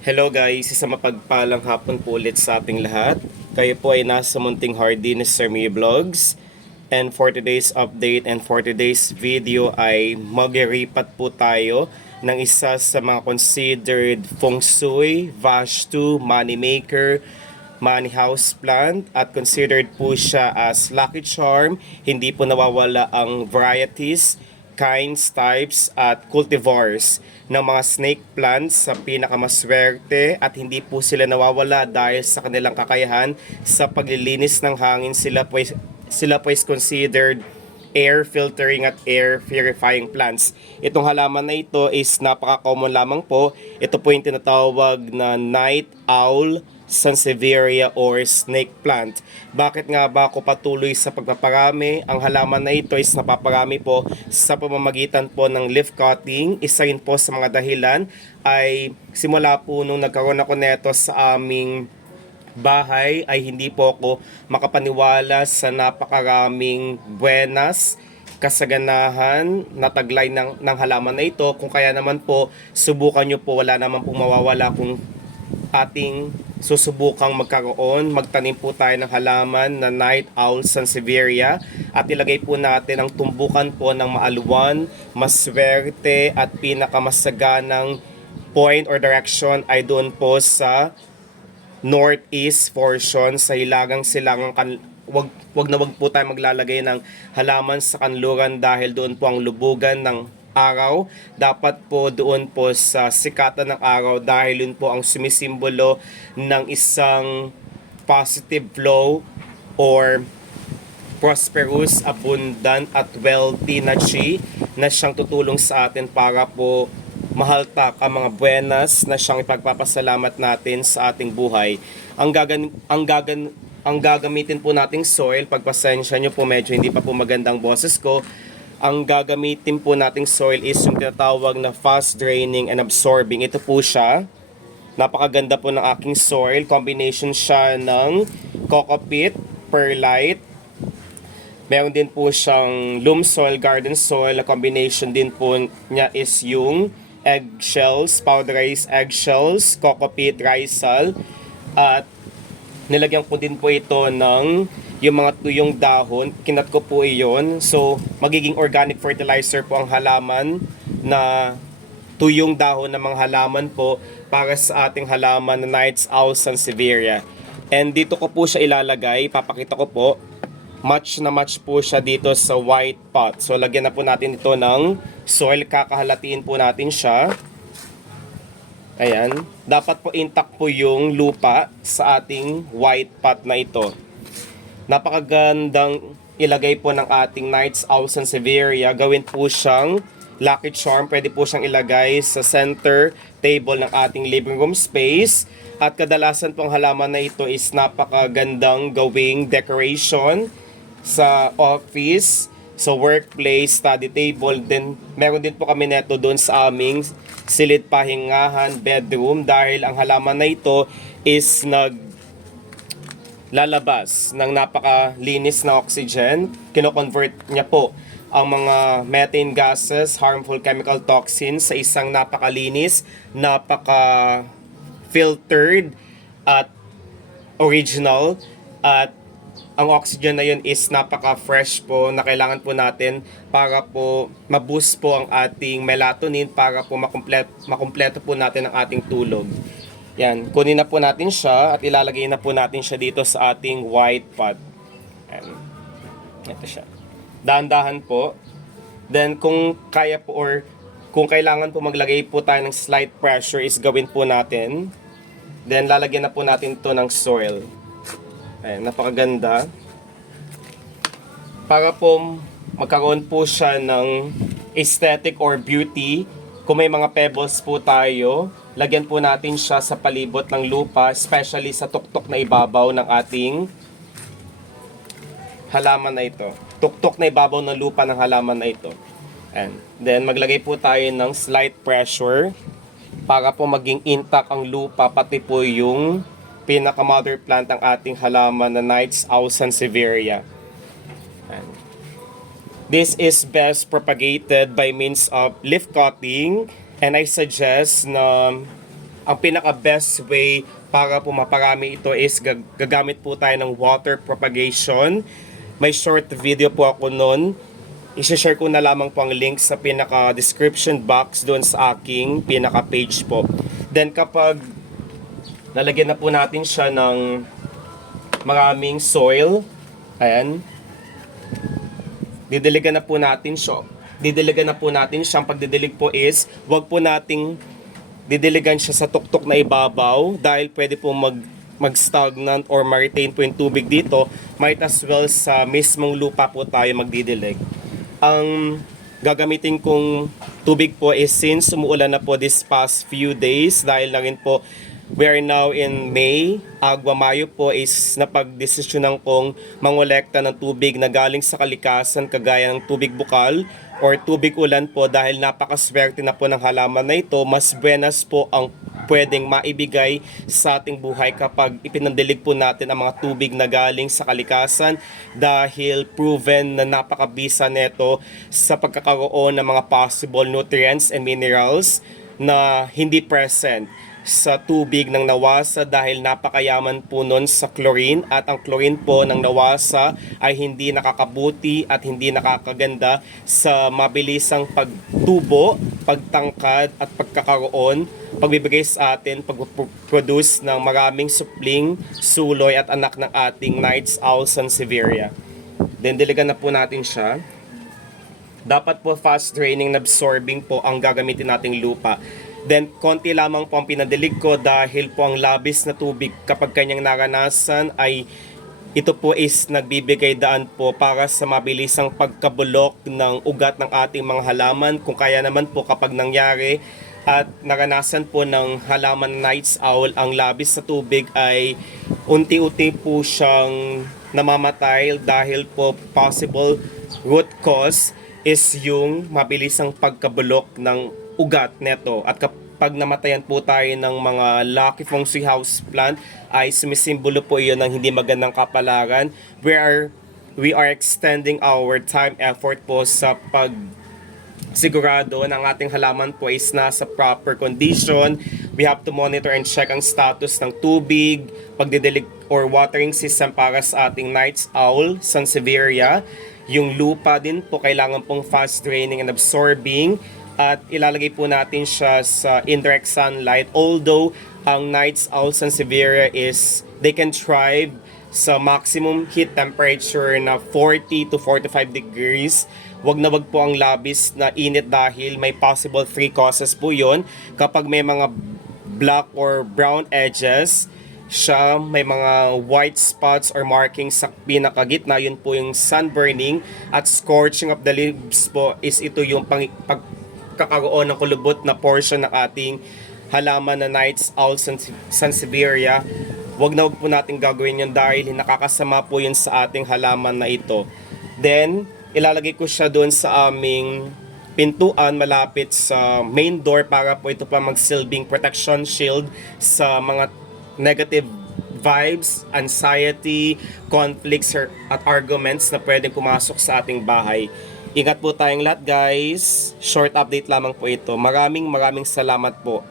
Hello guys, isang mapagpalang hapon po ulit sa ating lahat. Kayo po ay nasa Munting Hardy ni Sir Mie Vlogs. And for today's update and for today's video ay mag-ripat po tayo ng isa sa mga considered feng shui, vastu, money maker, money house plant at considered po siya as lucky charm. Hindi po nawawala ang varieties, kinds, types at cultivars ng mga snake plants sa pinakamaswerte at hindi po sila nawawala dahil sa kanilang kakayahan sa paglilinis ng hangin. Sila po is considered air filtering at air purifying plants. Itong halaman na ito is napaka-common lamang po. Ito po yung tinatawag na night owl sansevieria or snake plant. Bakit nga ba ako patuloy sa pagpaparami? Ang halaman na ito is napaparami po sa pamamagitan po ng leaf cutting. Isa rin po sa mga dahilan ay simula po nung nagkaroon ako neto sa aming bahay ay hindi po ako makapaniwala sa napakaraming buenas kasaganahan na taglay ng halaman na ito. Kung kaya naman po, subukan nyo po, wala naman pong mawawala kung ating susubukang magtanim po tayo ng halaman na night owl sansevieria at ilagay po natin ang tumbukan po ng maalwan, maswerte at pinakamasaganang point or direction ay doon po sa northeast portion sa hilagang silangang wag po tayo maglalagay ng halaman sa kanluran dahil doon po ang lubugan ng araw. Dapat po doon po sa sikatan ng araw dahil yun po ang sumisimbolo ng isang positive flow or prosperous, abundant at wealthy na chi na siyang tutulong sa atin para po mahaltak ang mga buenas na siyang ipagpapasalamat natin sa ating buhay. Ang gagamitin po nating soil, pagpasensya nyo po medyo hindi pa po magandang boses ko. Ang gagamitin po nating soil is yung tinatawag na fast draining and absorbing. Ito po siya. Napakaganda po ng aking soil. Combination siya ng coco-peat, perlite. Meron din po siyang loam soil, garden soil. A combination din po niya is yung eggshells, powderized eggshells, coco-peat, risal. At nilagyan ko din po ito ng yung mga tuyong dahon, kinat ko po iyon. So, magiging organic fertilizer po ang halaman na tuyong dahon ng mga halaman po para sa ating halaman na Night's Owl Sansevieria. And dito ko po siya ilalagay, papakita ko po. Match na match po siya dito sa white pot. So, lagyan na po natin ito ng soil, kakahalatiin po natin siya. Ayan, dapat po intact po yung lupa sa ating white pot na ito. Napakagandang ilagay po ng ating Night's Owl Sansevieria. Gawin po siyang lucky charm. Pwede po siyang ilagay sa center table ng ating living room space. At kadalasan pong halaman na ito is napakagandang gawing decoration sa office, sa workplace, study table. Then meron din po kami neto doon sa aming silid pahingahan, bedroom, dahil ang halaman na ito is lalabas ng napakalinis na oxygen. Kino-convert niya po ang mga methane gases, harmful chemical toxins sa isang napakalinis, napaka-filtered at original. At ang oxygen na yun is napaka-fresh po na kailangan po natin para po ma-boost po ang ating melatonin para po makumpleto po natin ang ating tulog. Yan, kunin na po natin siya at ilalagay na po natin siya dito sa ating white pot. Yan. Ito siya. Dahan-dahan po. Then kung kaya po or kung kailangan po maglagay po tayo ng slight pressure is gawin po natin. Then lalagyan na po natin ito ng soil. Ayan, napakaganda. Para po magkaroon po siya ng aesthetic or beauty, kung may mga pebbles po tayo, lagyan po natin siya sa palibot ng lupa, especially sa tuktok na ibabaw ng ating halaman na ito. Tuktok na ibabaw ng lupa ng halaman na ito. And then maglagay po tayo ng slight pressure para po maging intact ang lupa, pati po yung pinaka-mother plant ng ating halaman na Night's Owl Sansevieria. This is best propagated by means of leaf cutting, and I suggest na ang pinaka best way para po maparami ito is gagamit po tayo ng water propagation. May short video po ako nun. I-share ko na lamang po ang link sa pinaka description box doon sa aking pinaka page po. Then kapag lalagyan na po natin siya ng maraming soil, ayan, didiligan na po natin siya. Ang pagdidilig po is, wag po nating didiligan siya sa tuktok na ibabaw dahil pwede po mag-stagnant or ma-retain po yung tubig dito. Might as well sa mismong lupa po tayo magdidilig. Ang gagamitin kong tubig po is since umuulan na po this past few days dahil na rin po we are now in May, Agwa Mayo po is napagdesisyonan kong mangolekta ng tubig na galing sa kalikasan kagaya ng tubig bukal or tubig ulan po dahil napakaswerte na po ng halaman na ito. Mas buenas po ang pwedeng maibigay sa ating buhay kapag ipinandilig po natin ang mga tubig na galing sa kalikasan dahil proven na napakabisa neto sa pagkakaroon ng mga possible nutrients and minerals na hindi present sa tubig ng nawasa dahil napakayaman po nun sa chlorine at ang chlorine po ng nawasa ay hindi nakakabuti at hindi nakakaganda sa mabilisang pagtubo, pagtangkad at pagkakaroon, pagbibigay sa atin, pag-produce ng maraming supling, suloy at anak ng ating Night's Owl Sansevieria. Then diligan na po natin siya. Dapat po fast draining and absorbing po ang gagamitin nating lupa. Then, konti lamang po ang pinadilig ko dahil po ang labis na tubig kapag kanyang naranasan ay ito po is nagbibigay daan po para sa mabilisang pagkabulok ng ugat ng ating mga halaman. Kung kaya naman po kapag nangyari at naranasan po ng halaman Night's Owl ang labis sa tubig ay unti-unti po siyang namamatay dahil po possible root cause is yung mabilisang pagkabulok ng ugat neto at kapag namatayan po tayo ng mga lucky feng shui house plant ay sumisimbolo po iyon ng hindi magandang kapalaran. We are extending our time effort po sa sigurado ng ating halaman po is nasa proper condition. We have to monitor and check ang status ng tubig, pagdidilig or watering system para sa ating Night's Owl Sansevieria. Yung lupa din po kailangan pong fast draining and absorbing at ilalagay po natin siya sa indirect sunlight. Although ang Night's Owl Sansevieria is they can thrive sa maximum heat temperature na 40 to 45 degrees. Wag na wag po ang labis na init dahil may possible 3 causes po yon. Kapag may mga black or brown edges siya, may mga white spots or markings sa pinakagitna, yun po yung sunburning at scorching of the leaves po is ito yung pagkakaroon ng kulubot na portion ng ating halaman na Night's Owl Sansevieria. Wag na wag po natin gagawin yun dahil nakakasama po yun sa ating halaman na ito. Then, ilalagay ko siya doon sa aming pintuan malapit sa main door para po ito pa magsilbing protection shield sa mga negative vibes, anxiety, conflicts at arguments na pwedeng pumasok sa ating bahay. Ingat po tayong lahat guys. Short update lamang po ito. Maraming salamat po.